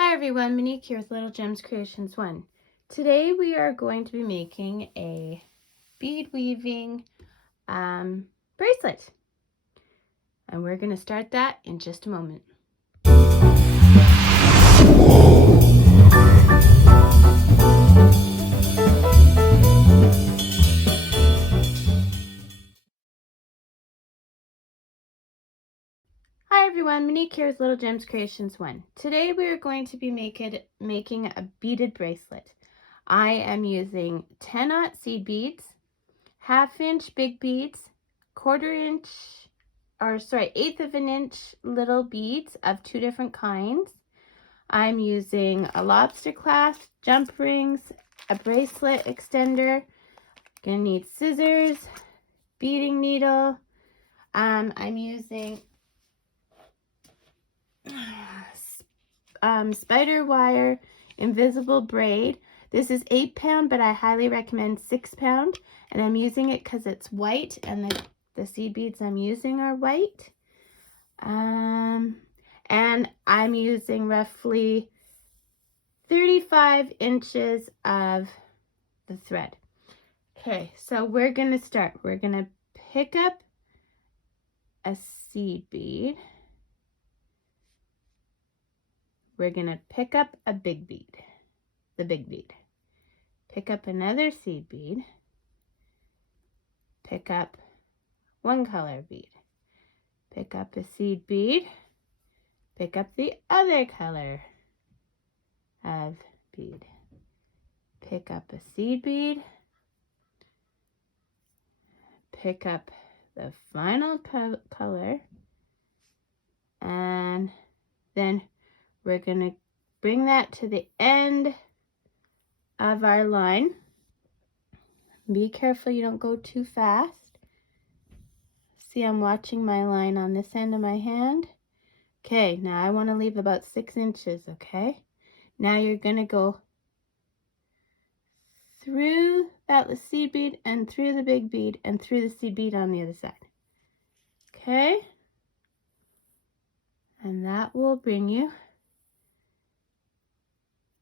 Hi everyone, Monique here with Little Gems Creations 1. Today we are going to be making a bead weaving bracelet. And we're going to start that in just a moment. Hi everyone, Monique here with Little Gems Creations 1. Today we are going to be making a beaded bracelet. I am using 10-aught seed beads, 1/2 inch big beads, 1/8 of an inch little beads of 2 different kinds. I'm using a lobster clasp, jump rings, a bracelet extender. Gonna need scissors, beading needle. I'm using spider wire invisible braid. This is 8 pound, but I highly recommend 6 pound. And I'm using it because it's white and the seed beads I'm using are white. And I'm using roughly 35 inches of the thread. Okay, so we're going to start. We're going to pick up a seed bead. We're going to pick up a big bead, the big bead. Pick up another seed bead. Pick up one color bead. Pick up a seed bead. Pick up the other color of bead. Pick up a seed bead. Pick up the final color. And then we're going to bring that to the end of our line. Be careful you don't go too fast. See, I'm watching my line on this end of my hand. Okay, now I want to leave about 6 inches, okay? Now you're going to go through that seed bead and through the big bead and through the seed bead on the other side. Okay? And that will bring you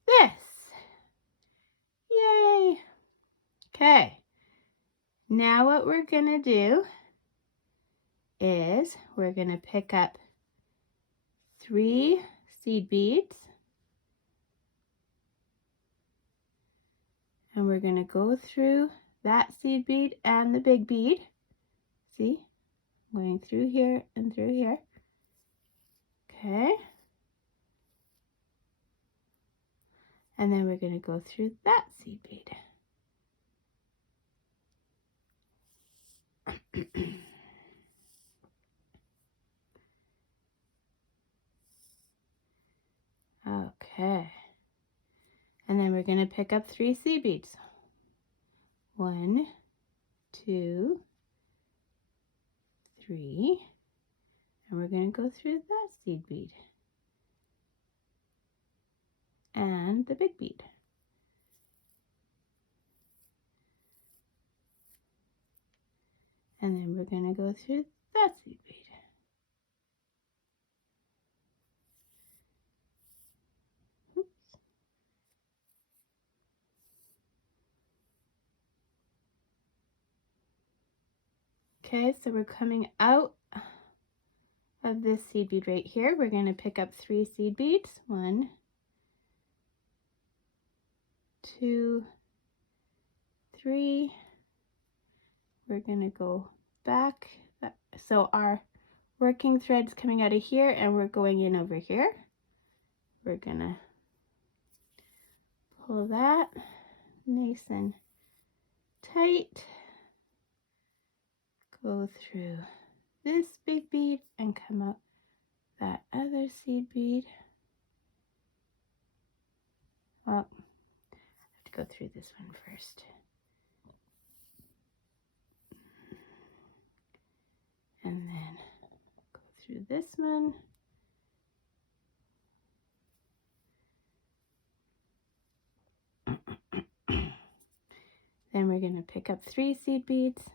this. Yay! Okay. Now what we're going to do is we're going to pick up 3 seed beads. And we're going to go through that seed bead and the big bead. See? Going through here and through here. Okay. And then we're going to go through that seed bead. Okay. And then we're going to pick up 3 seed beads. 1, 2, 3. And we're going to go through that seed bead. And the big bead. And then we're going to go through that seed bead. Oops. Okay, so we're coming out of this seed bead right here. We're going to pick up 3 seed beads. 1, 2, 3. We're going to go back. So our working thread's coming out of here and we're going in over here. We're going to pull that nice and tight. Go through this big bead and come out that other seed bead. Well, I have to go through this one first. And then go through this one. Then we're going to pick up 3 seed beads.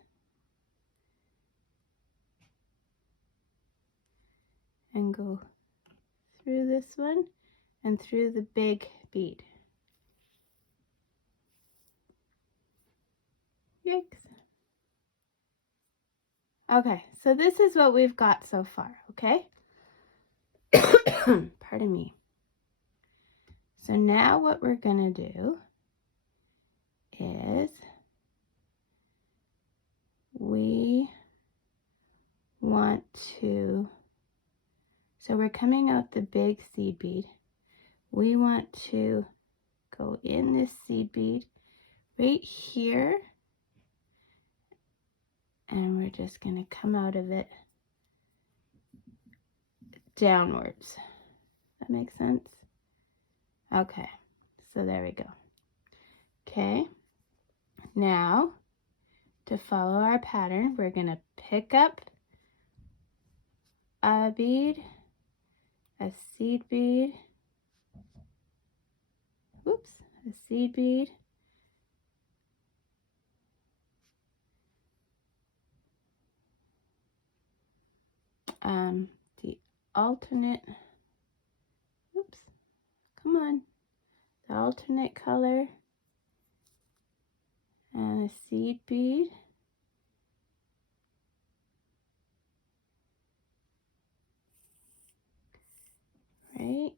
And go through this one and through the big bead. Yikes. Okay, so this is what we've got so far, okay? Pardon me. So now what we're going to do is we want to, so we're coming out the big seed bead. We want to go in this seed bead right here, and we're just going to come out of it downwards. That makes sense? Okay, so there we go. Okay, now to follow our pattern, we're going to pick up a bead, a seed bead, whoops, a seed bead, the alternate, oops, come on, the alternate color, and a seed bead, right,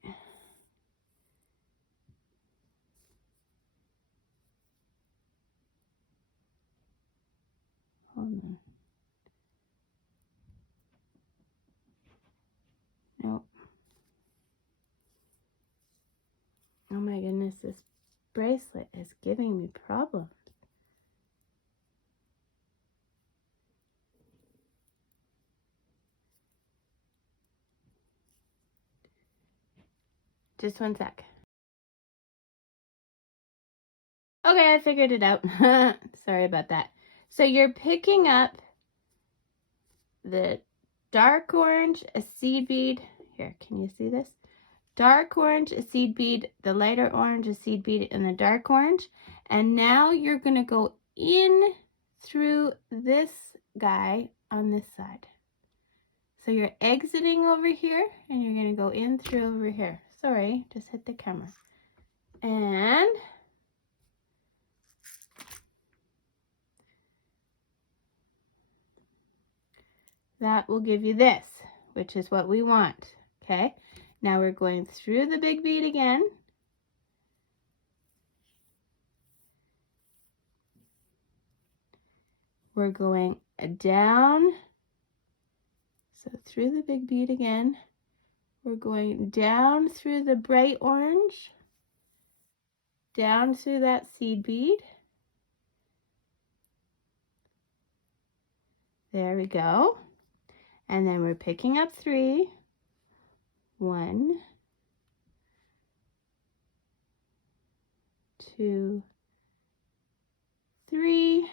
hold on, nope, oh my goodness, this bracelet is giving me problems. Just one sec. Okay, I figured it out. Sorry about that. So you're picking up the dark orange, a seed bead. Here, can you see this? Dark orange, a seed bead, the lighter orange, a seed bead, and the dark orange. And now you're going to go in through this guy on this side. So you're exiting over here, and you're going to go in through over here. Sorry, just hit the camera. And that will give you this, which is what we want. Okay, now we're going through the big bead again. We're going down, so through the big bead again. We're going down through the bright orange, down through that seed bead. There we go. And then we're picking up 3. 1, 2, 3.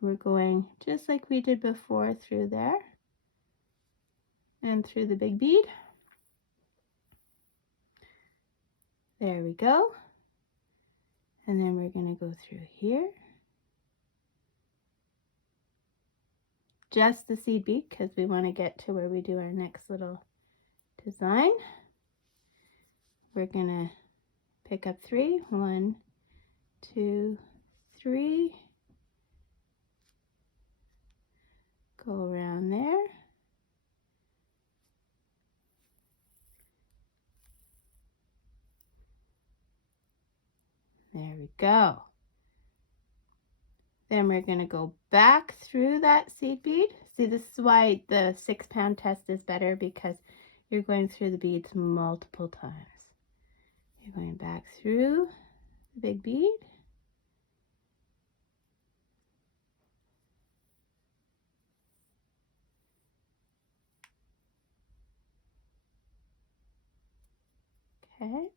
We're going just like we did before through there and through the big bead. There we go. And then we're going to go through here. Just the seed bead because we want to get to where we do our next little design. We're going to pick up 3. 1, 2, 3. Go around there. There we go. Then we're going to go back through that seed bead. See, this is why the 6-pound test is better, because you're going through the beads multiple times. You're going back through the big bead. Okay.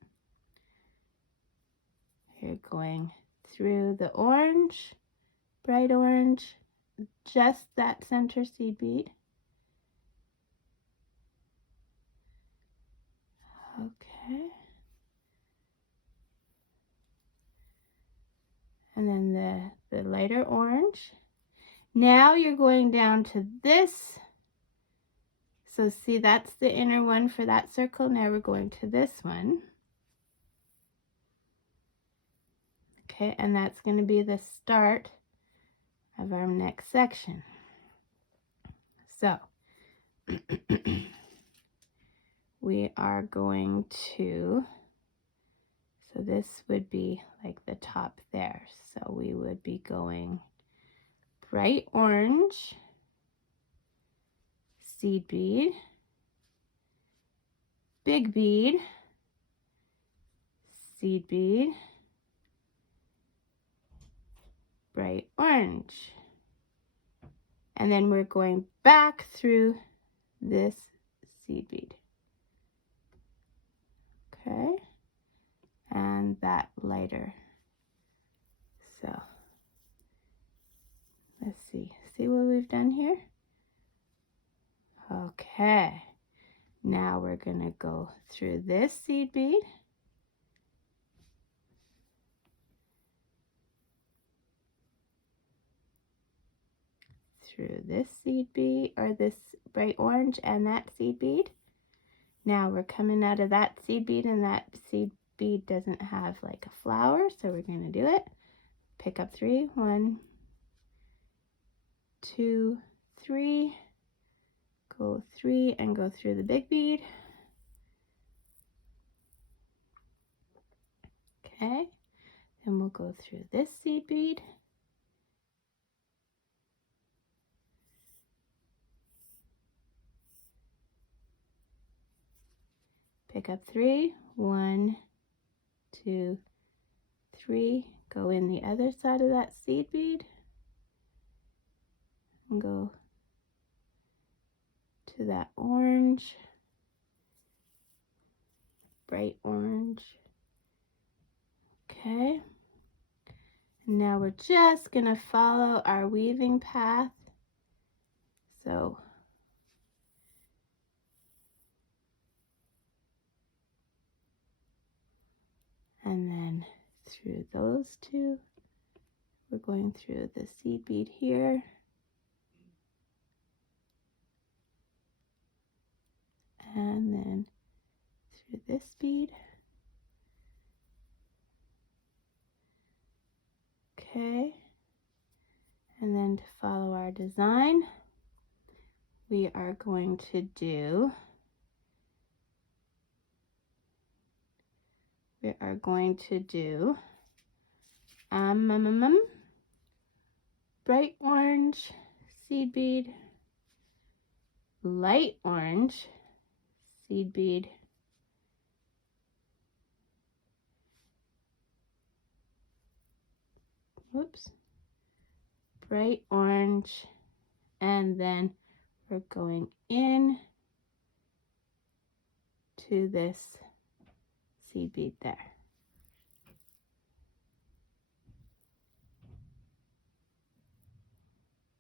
You're going through the orange, bright orange, just that center seed bead. Okay. And then the lighter orange. Now you're going down to this So see, that's the inner one for that circle. Now we're going to this one. Okay, and that's going to be the start of our next section. So we are going to, so this would be like the top there. So we would be going bright orange seed bead, big bead, seed bead, bright orange. And then we're going back through this seed bead. Okay, and that lighter. So let's see what we've done here. Okay, now we're gonna go through this seed bead, through this seed bead, or this bright orange and that seed bead. Now we're coming out of that seed bead, and that seed bead doesn't have like a flower, so we're going to do it. Pick up 3, 1, 2, 3, go 3 and go through the big bead. Okay, then we'll go through this seed bead, pick up 3, 1, 2, 3, go in the other side of that seed bead and go to that orange, bright orange. Okay, now we're just gonna follow our weaving path. So and then through those two, we're going through the seed bead here, and then through this bead. Okay, and then to follow our design, we are going to do, bright orange seed bead, light orange seed bead, whoops, bright orange, and then we're going in to this seed bead there.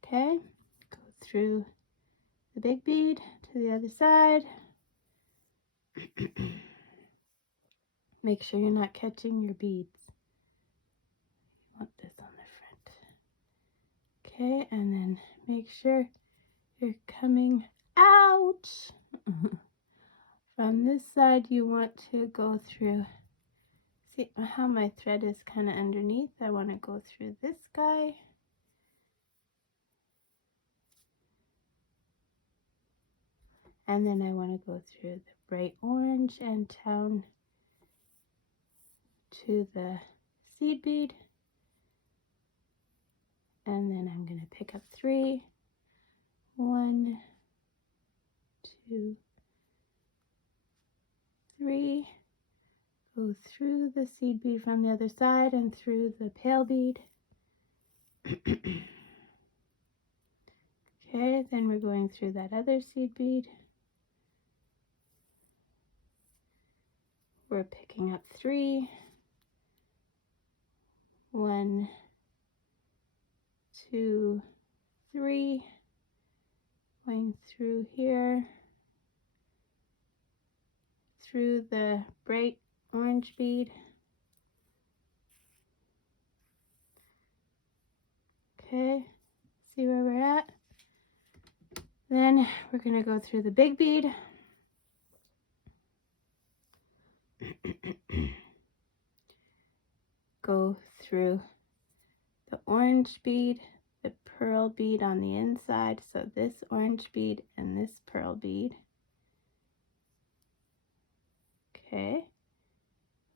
Okay, go through the big bead to the other side. Make sure you're not catching your beads. You want this on the front. Okay, and then make sure you're coming out. From this side, you want to go through, see how my thread is kind of underneath? I want to go through this guy. And then I want to go through the bright orange and down to the seed bead. And then I'm going to pick up 3, 1, 2, 3, go through the seed bead from the other side and through the pale bead. Okay, then we're going through that other seed bead. We're picking up 3, 1, 2, 3, going through here, through the bright orange bead. Okay, see where we're at? Then we're going to go through the big bead. Go through the orange bead, the pearl bead on the inside. So this orange bead and this pearl bead. Okay.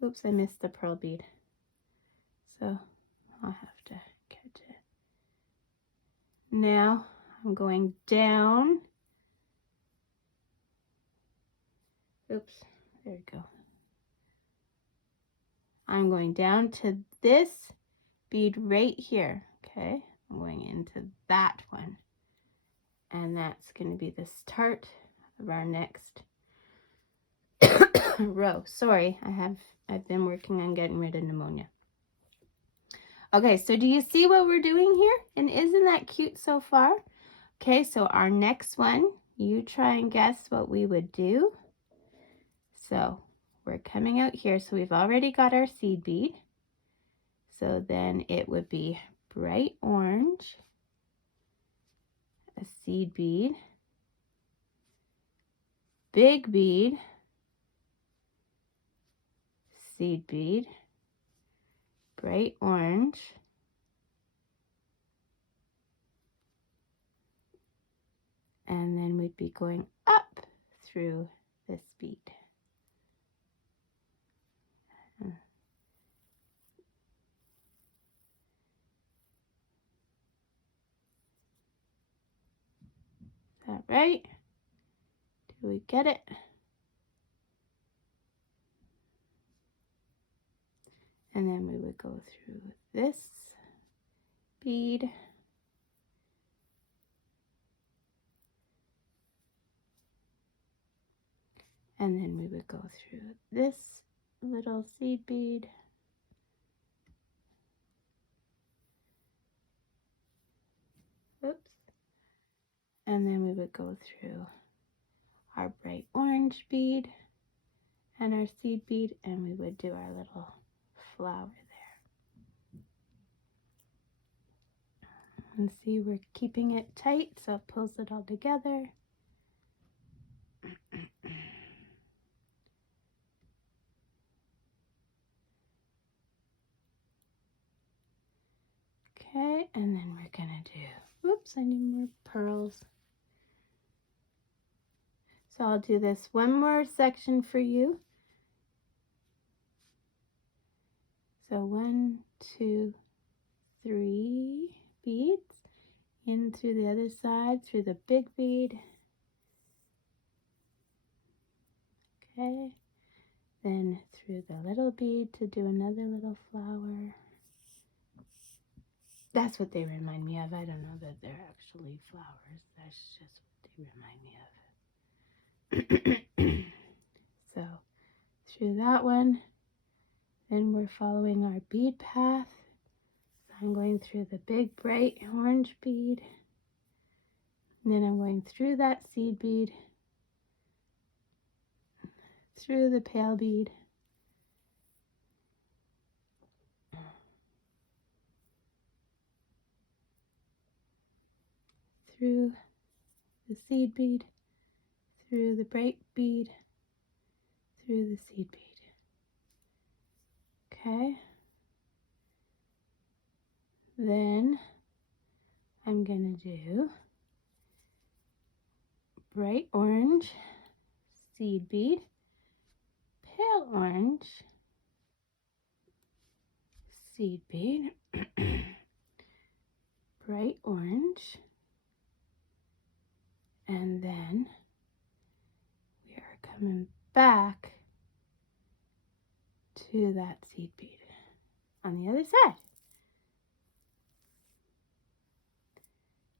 Oops, I missed the pearl bead. So I'll have to catch it. Now I'm going down. Oops, there we go. I'm going down to this bead right here. Okay, I'm going into that one. And that's going to be the start of our next row. Sorry, I've been working on getting rid of pneumonia. Okay, so do you see what we're doing here? And isn't that cute so far? Okay, so our next one, you try and guess what we would do. So we're coming out here. So we've already got our seed bead. So then it would be bright orange, a seed bead, big bead, seed bead, bright orange, and then we'd be going up through this bead. Is that right? Do we get it? And then we would go through this bead. And then we would go through this little seed bead. Oops. And then we would go through our bright orange bead and our seed bead, and we would do our little flower there. And see, we're keeping it tight so it pulls it all together. Okay, and then we're gonna do, oops, I need more pearls. So I'll do this one more section for you. So 1, 2, 3 beads in through the other side, through the big bead. Okay, then through the little bead to do another little flower. That's what they remind me of. I don't know that they're actually flowers. That's just what they remind me of. So through that one, then we're following our bead path. I'm going through the big bright orange bead. And then I'm going through that seed bead, through the pale bead, through the seed bead, through the bright bead, through the seed bead. Okay. Then I'm going to do bright orange, seed bead, pale orange, seed bead, bright orange, and then we are coming back to that seed bead on the other side,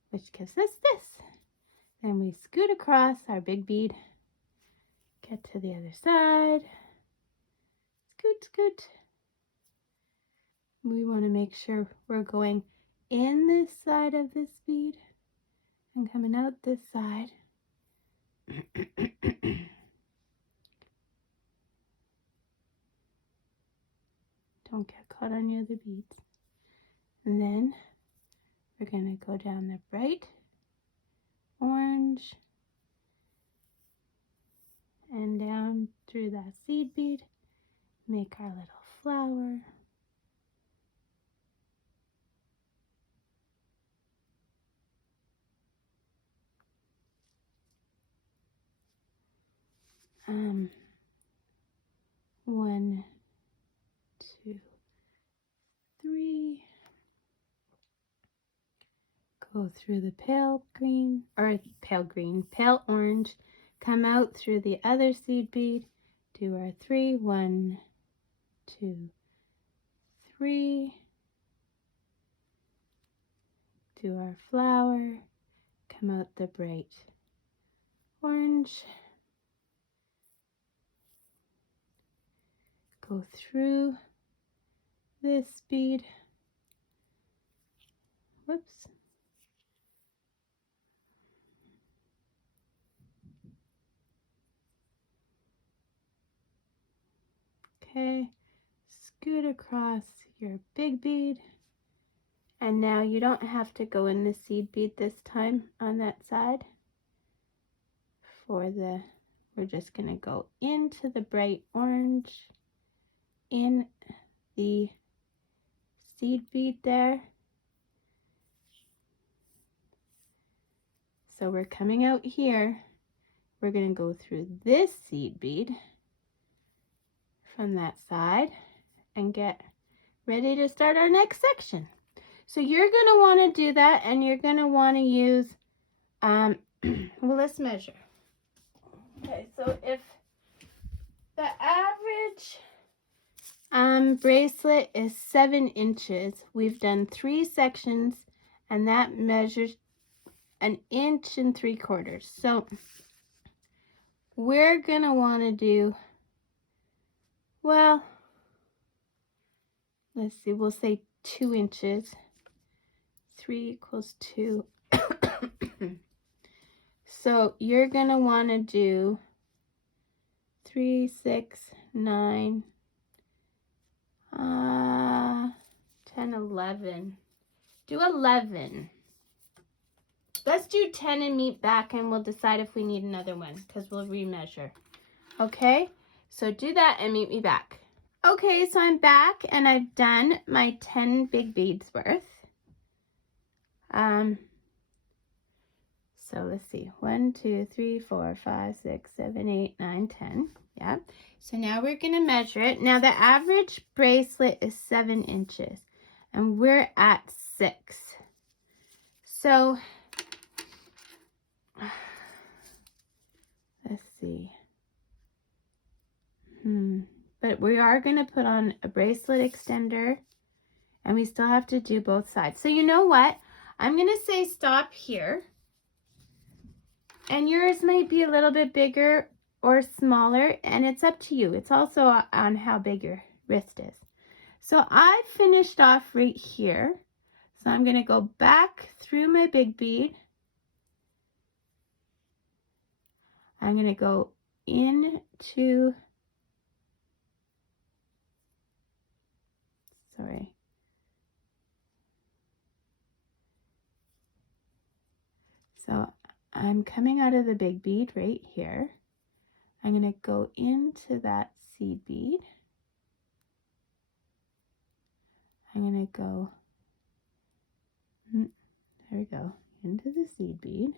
which gives us this. Then we scoot across our big bead, get to the other side, scoot, scoot. We want to make sure we're going in this side of this bead and coming out this side. Don't get caught on your other beads. And then we're going to go down the bright orange and down through that seed bead, make our little flower. One, two, three. Go through the pale green, or pale orange, come out through the other seed bead, do our 3, 1, 2, 3, do our flower, come out the bright orange, go through this bead, whoops, okay, scoot across your big bead, and now you don't have to go in the seed bead this time on that side. We're just going to go into the bright orange in the seed bead there. So we're coming out here. We're going to go through this seed bead from that side and get ready to start our next section. So you're going to want to do that, and you're going to want to use, well, let's measure. Okay, so if the average bracelet is 7 inches, we've done 3 sections, and that measures 1 3/4 inches. So we're gonna want to do, well, let's see, we'll say 2 inches. 3 equals 2. So you're gonna want to do 3, 6, 9, 10, 11. Do 11. Let's do 10 and meet back, and we'll decide if we need another one, because we'll remeasure. Okay, so do that and meet me back. Okay, so I'm back, and I've done my 10 big beads worth. So let's see, 1, 2, 3, 4, 5, 6, 7, 8, 9, 10. Yeah. So now we're going to measure it. Now the average bracelet is 7 inches, and we're at 6. So let's see. But we are going to put on a bracelet extender, and we still have to do both sides. So you know what? I'm going to say stop here. And yours might be a little bit bigger or smaller, and it's up to you. It's also on how big your wrist is. So I finished off right here. So I'm going to go back through my big bead. I'm going to go into, so I'm coming out of the big bead right here. I'm going to go into that seed bead. I'm going to go, there we go, into the seed bead.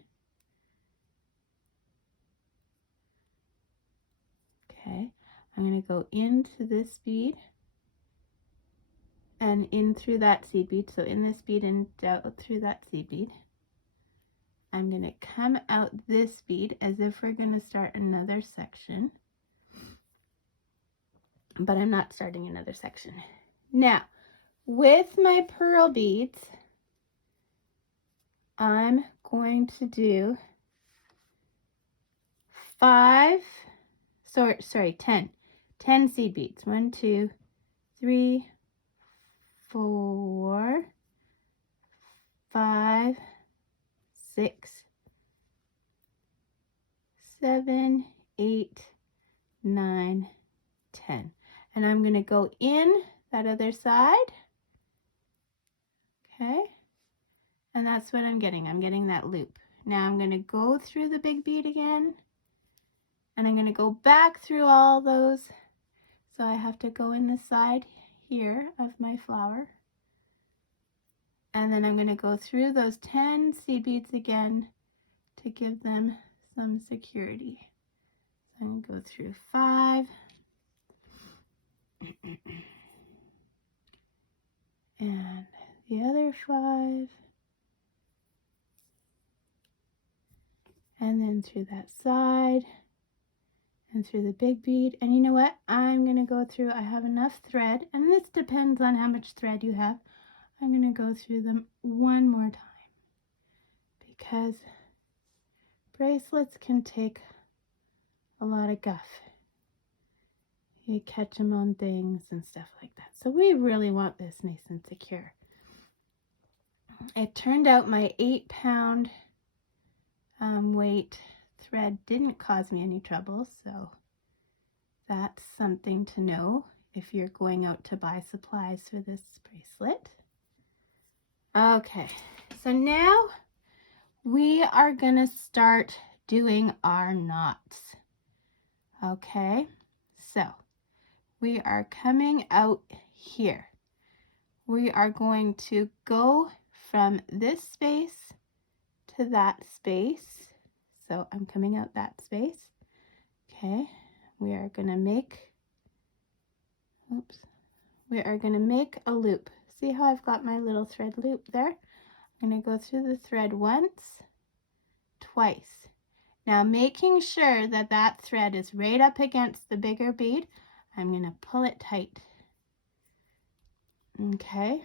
Okay, I'm going to go into this bead and in through that seed bead. So in this bead and out through that seed bead. I'm going to come out this bead as if we're going to start another section, but I'm not starting another section. Now, with my pearl beads, I'm going to do 10 seed beads. 1, 2, 3, 4, 5, 6, 7, 8, 9, 10. And I'm going to go in that other side. Okay. And that's what I'm getting. I'm getting that loop. Now I'm going to go through the big bead again, and I'm going to go back through all those. So I have to go in the side here of my flower, and then I'm going to go through those 10 seed beads again to give them some security. So I'm going to go through 5 and the other 5, and then through that side and through the big bead. And you know what? I'm going to go through, I have enough thread, and this depends on how much thread you have. I'm going to go through them one more time because bracelets can take a lot of guff. You catch them on things and stuff like that. So we really want this nice and secure. It turned out my 8-pound weight thread didn't cause me any trouble, so that's something to know if you're going out to buy supplies for this bracelet. Okay, so now we are gonna start doing our knots. Okay, so we are coming out here. We are going to go from this space to that space. So I'm coming out that space. Okay, we are going to make, we are going to make a loop. See how I've got my little thread loop there? I'm going to go through the thread once, twice. Now making sure that that thread is right up against the bigger bead, I'm going to pull it tight. Okay.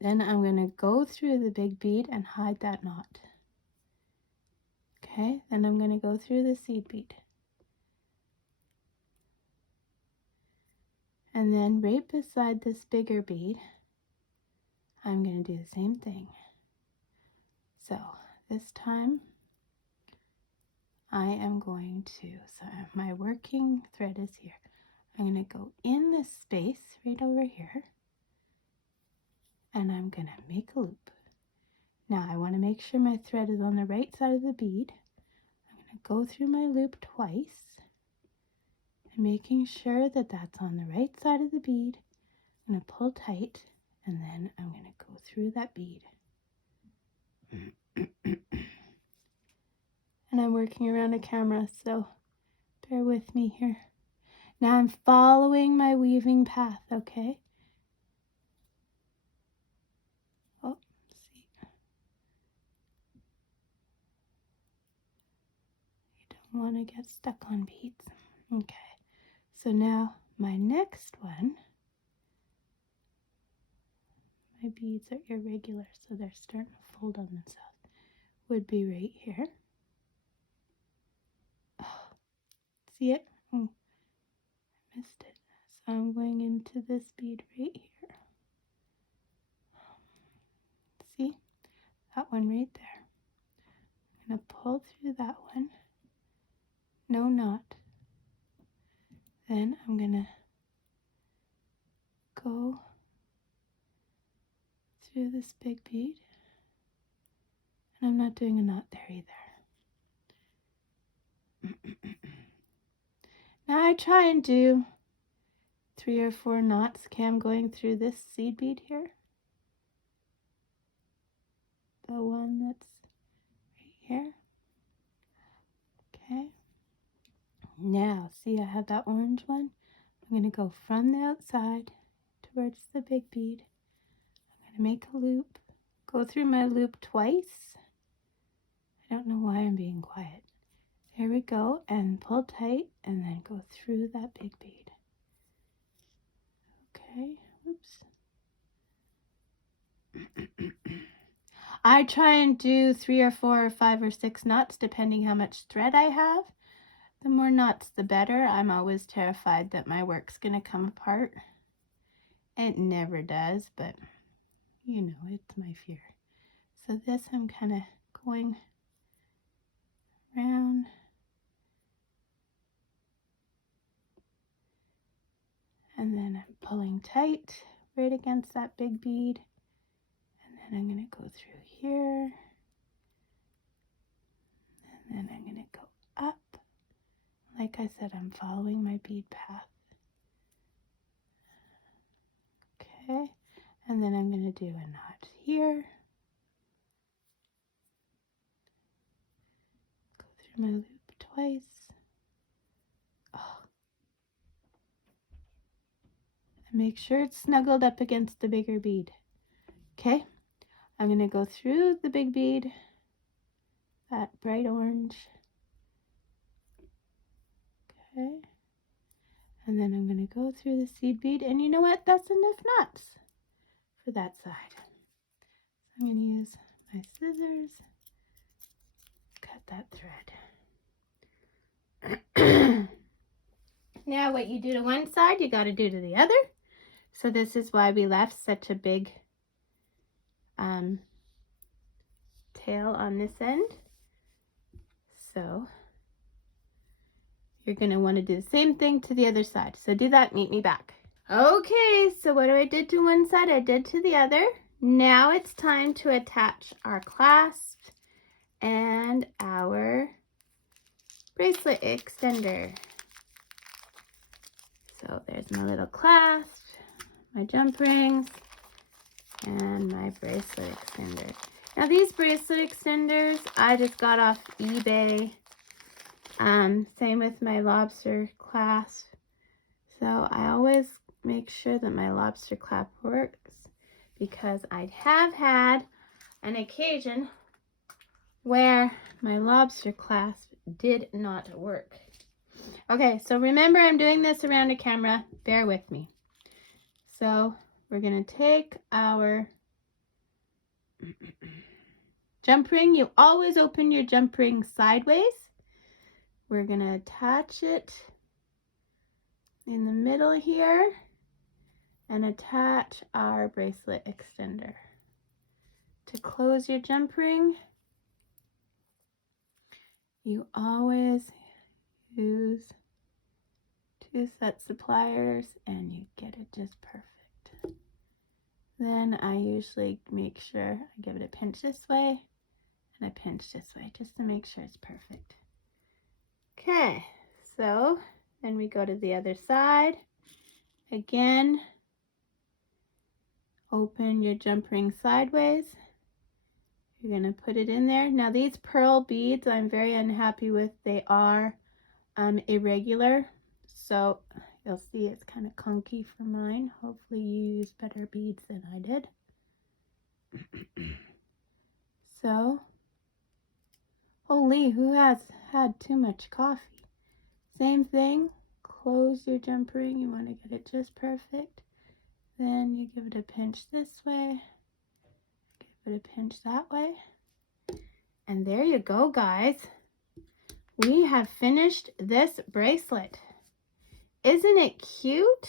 Then I'm going to go through the big bead and hide that knot. Okay, then I'm going to go through the seed bead. And then right beside this bigger bead, I'm going to do the same thing. So this time I am going to, so my working thread is here. I'm going to go in this space right over here, and I'm going to make a loop. Now I want to make sure my thread is on the right side of the bead. I'm going to go through my loop twice, and making sure that that's on the right side of the bead. I'm going to pull tight, and then I'm going to go through that bead. And I'm working around a camera, so bear with me here. Now I'm following my weaving path, okay? Oh, see. You don't want to get stuck on beads. Okay, so now my next one, my beads are irregular, so they're starting to fold on themselves, would be right here. Oh, see it? Oh, I missed it. So I'm going into this bead right here. See? That one right there. I'm going to pull through that one. No knot. Then I'm going to go through this big bead. And I'm not doing a knot there either. Now I try and do 3 or 4 knots. Okay, I'm going through this seed bead here. The one that's right here. Okay. Now, see I have that orange one? I'm going to go from the outside towards the big bead. I'm going to make a loop. Go through my loop twice. I don't know why I'm being quiet. There we go, and pull tight, and then go through that big bead. Okay, oops. I try and do 3 or 4 or 5 or 6 knots, depending how much thread I have. The more knots, the better. I'm always terrified that my work's going to come apart. It never does, but you know, it's my fear. So this I'm kind of going around. And then I'm pulling tight right against that big bead. And then I'm going to go through here. And then I'm going to go up. Like I said, I'm following my bead path. Okay, and then I'm going to do a knot here. Go through my loop twice. Oh. And make sure it's snuggled up against the bigger bead. Okay, I'm going to go through the big bead, that bright orange. Okay, and then I'm going to go through the seed bead, and you know what? That's enough knots for that side. I'm going to use my scissors, cut that thread. Now what you do to one side, you got to do to the other. So this is why we left such a big tail on this end. So you're going to want to do the same thing to the other side. So do that, meet me back. Okay, so what I did to one side, I did to the other. Now it's time to attach our clasp and our bracelet extender. So there's my little clasp, my jump rings, and my bracelet extender. Now these bracelet extenders, I just got off eBay. Same with my lobster clasp. So I always make sure that my lobster clasp works, because I have had an occasion where my lobster clasp did not work. Okay, so remember I'm doing this around a camera. Bear with me. So we're going to take our jump ring. You always open your jump ring sideways. We're going to attach it in the middle here and attach our bracelet extender. To close your jump ring, you always use 2 sets of pliers and you get it just perfect. Then I usually make sure I give it a pinch this way and a pinch this way, just to make sure it's perfect. Okay, so then we go to the other side. Again, open your jump ring sideways. You're going to put it in there. Now these pearl beads I'm very unhappy with. They are irregular, so you'll see it's kind of clunky for mine. Hopefully you use better beads than I did. So, holy, who has had too much coffee? Same thing, close your jump ring. You want to get it just perfect. Then you give it a pinch this way, give it a pinch that way. And there you go, guys. We have finished this bracelet. Isn't it cute?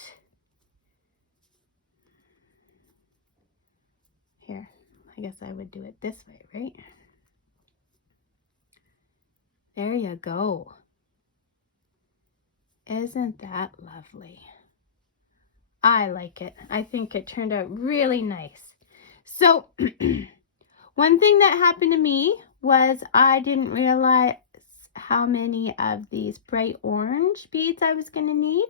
Here, I guess I would do it this way, right? There you go. Isn't that lovely? I like it. I think it turned out really nice. So, one thing that happened to me was I didn't realize how many of these bright orange beads I was going to need.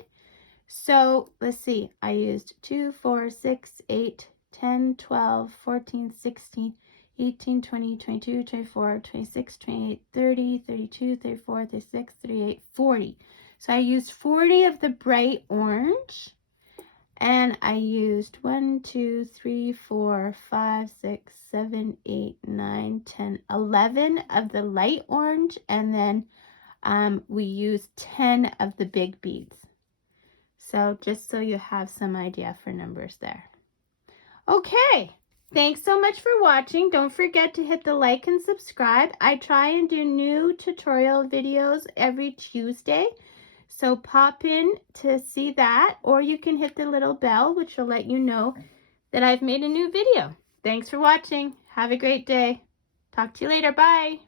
So let's see, I used 2, 4, 6, 8, 10, 12, 14, 16, 18, 20, 22, 24, 26, 28, 30, 32, 34, 36, 38, 40. So I used 40 of the bright orange, and I used 1, 2, 3, 4, 5, 6, 7, 8, 9, 10, 11 of the light orange, and then we used 10 of the big beads. So just so you have some idea for numbers there. Okay, thanks so much for watching. Don't forget to hit the like and subscribe. I try and do new tutorial videos every Tuesday. So pop in to see that, or you can hit the little bell, which will let you know that I've made a new video. Thanks for watching. Have a great day. Talk to you later. Bye.